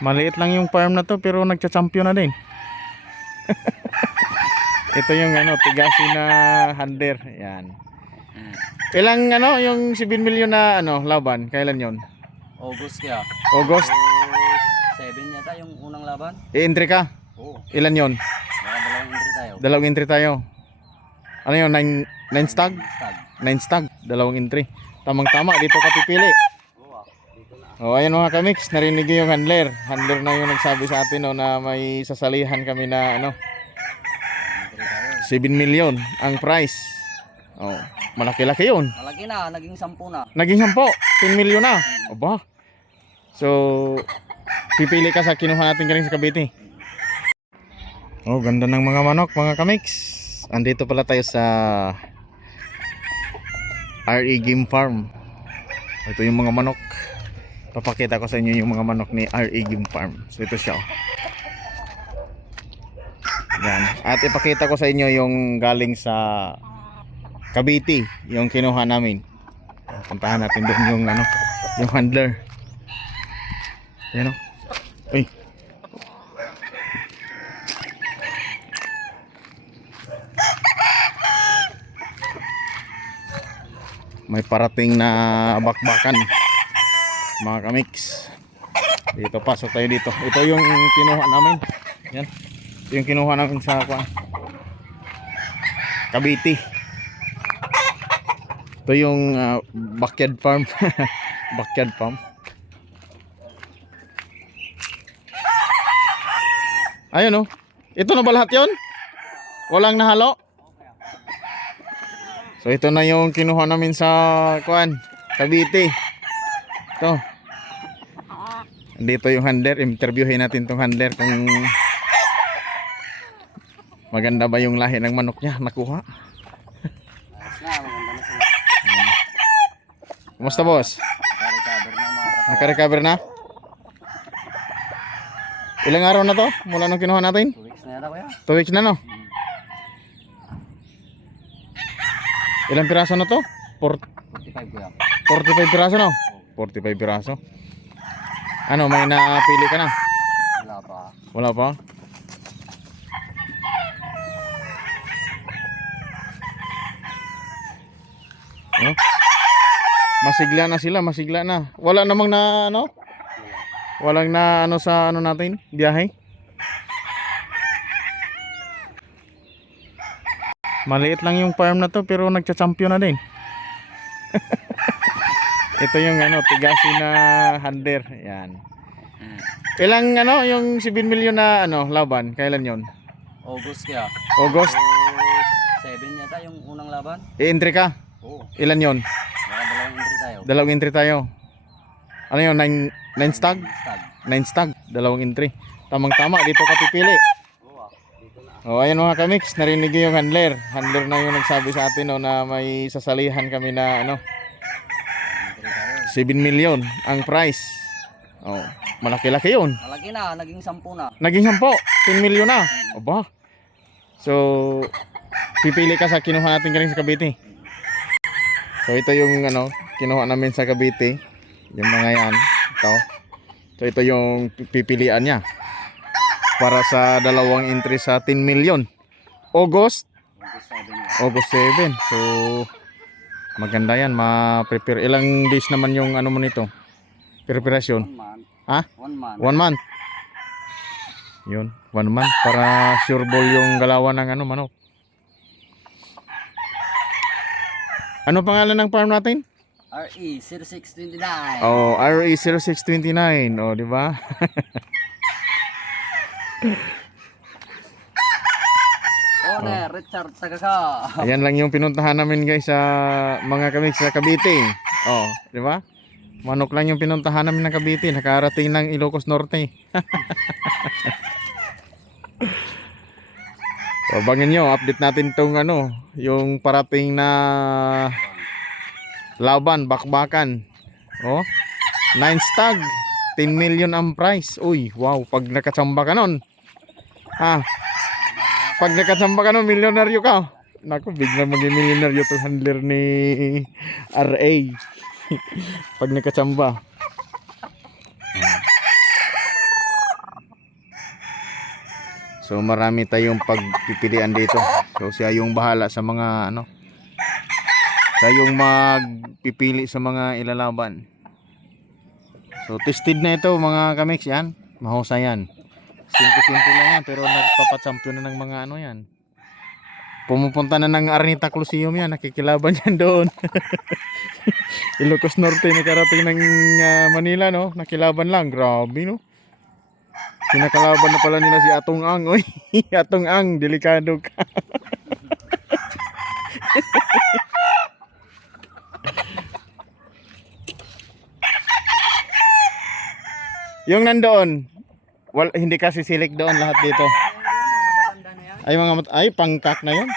Maliit lang yung farm na to pero nagcha-champion na din. Ito yung Tigasi na handler. Yan. Ilang yung 7 million na laban, kailan yon? August kaya. August? 7 yata yung unang laban. I-entry ka? Oo. Ilan yon? Baka dalawang entry tayo. Dalawang entry tayo. Ano yun? 9 stag? Stag. 9 stag, dalawang entry. Tamang-tama, dito ka pipili. Oo, dito na. O ayan mga kamix, narinig yung handler. Handler na yung nagsabi sa atin na may sasalihan kami na Entry tayo. 7 million ang price. Oh, malaki-laki yun. Malaki na, naging 10 na. Naging 10 million na. Aba. So, pipili ka sa kinuha natin galing sa Cavite. Oh, ganda ng mga manok mga kamix. Andito pala tayo sa RE Game Farm. Ito yung mga manok. Papakita ko sa inyo yung mga manok ni RE Game Farm. So ito siya. Yan. At ipakita ko sa inyo yung galing sa Cavite, yung kinuha namin. Puntahan natin doon yung yung handler. Yan o. Uy. May parating na bakbakan mga kamix. Dito, pasok tayo dito. Ito yung kinuha namin. Yan. Ito yung kinuha namin sa Cavite. Ito yung backyard farm. Backyard farm. Ayun ito na ba lahat yun? Walang nahalo? So ito na yung kinuha namin sa Cavite. Ito. Dito yung handler. Interviewin natin tong handler kung maganda ba yung lahi ng manok niya nakuha. Ayos na, maganda na sila. Kumusta boss? Naka-recover na mga katawan. Naka-recover na? Ilang araw na to mula nung kinuha natin? 2 weeks na yata kuya. 2 weeks na no? Ilang piraso na to? 45 kuya. 45 piraso no? 45 piraso. Ano, may napili ka na? Wala pa. Wala pa? Oh. Masigla na sila, masigla na. Wala namang na walang na sa natin, biyahe. Maliit lang yung farm na to pero nagcha-champion na din. Ito yung Tigasi na handler. Yan. Ilang yung 7 million na laban, kailan yon? August kaya. August? 7 yata yung unang laban. I-entry ka? Oo. Ilan yon? Baka dalawang entry tayo. Dalawang entry tayo. Ano yun? 9 stag? Stag. 9 stag, dalawang entry. Tamang-tama, dito ka pipili. Oo, dito na. O ayan mga kamix, narinig yung handler. Handler na yung nagsabi sa atin na may sasalihan kami na Entry tayo. 7 million ang price. Oh, malaki-laki yun. Malaki na, naging 10 na. Naging 10 million na. Aba. So, pipili ka sa kinuha natin galing sa Cavite. So ito yung kinuha namin sa Cavite. Yung mga yan. Ito. So ito yung pipilian niya. Para sa dalawang entry sa 10 million. August? August 7 yan. August 7. So maganda yan. Ma-prepare. Ilang days naman yung mo nito? Preparation. 1 month. Ha? 1 month. 1 month. Yun. 1 month. Para sure ball yung galawan ng manok. Ano pangalan ng farm natin? RE 0629. Oh, RE 0629. Oh, di ba? Owner, Richard Tagaka. Ayan lang yung pinuntahan namin guys sa mga kamix sa Cavite. Oh, di ba? Manok lang yung pinuntahan namin ng Cavite. Nakarating ng Ilocos Norte. So, abangan nyo, update natin tong yung parating na laban, bakbakan. Oh, 9 stag, 10 million ang price. Uy, wow, pag nakatsamba ka nun. Ha? Pag nakatsamba ka nun, milyonaryo ka. Naku, biglang maging milyonaryo to handler ni RA. Pag nakatsamba. So marami tayong pagpipilian dito. So siya yung bahala sa mga ano. Siya yung magpipili sa mga ilalaban. So tested na ito mga kamix yan. Mahusay yan. Simple-simple lang yan pero nagpapachampion na ng mga ano yan. Pumupunta na ng Araneta Coliseum yan. Nakikilaban yan doon. Ilocos Norte nakarating ng Manila no. Nakilaban lang. Grabe no. Kinakalaban na pala nila si Atong Ang. Oy, Atong Ang, delikado ka. Yung nandoon, hindi kasi silik doon lahat dito. Matatanda na yan. Ay pangkak na 'yon.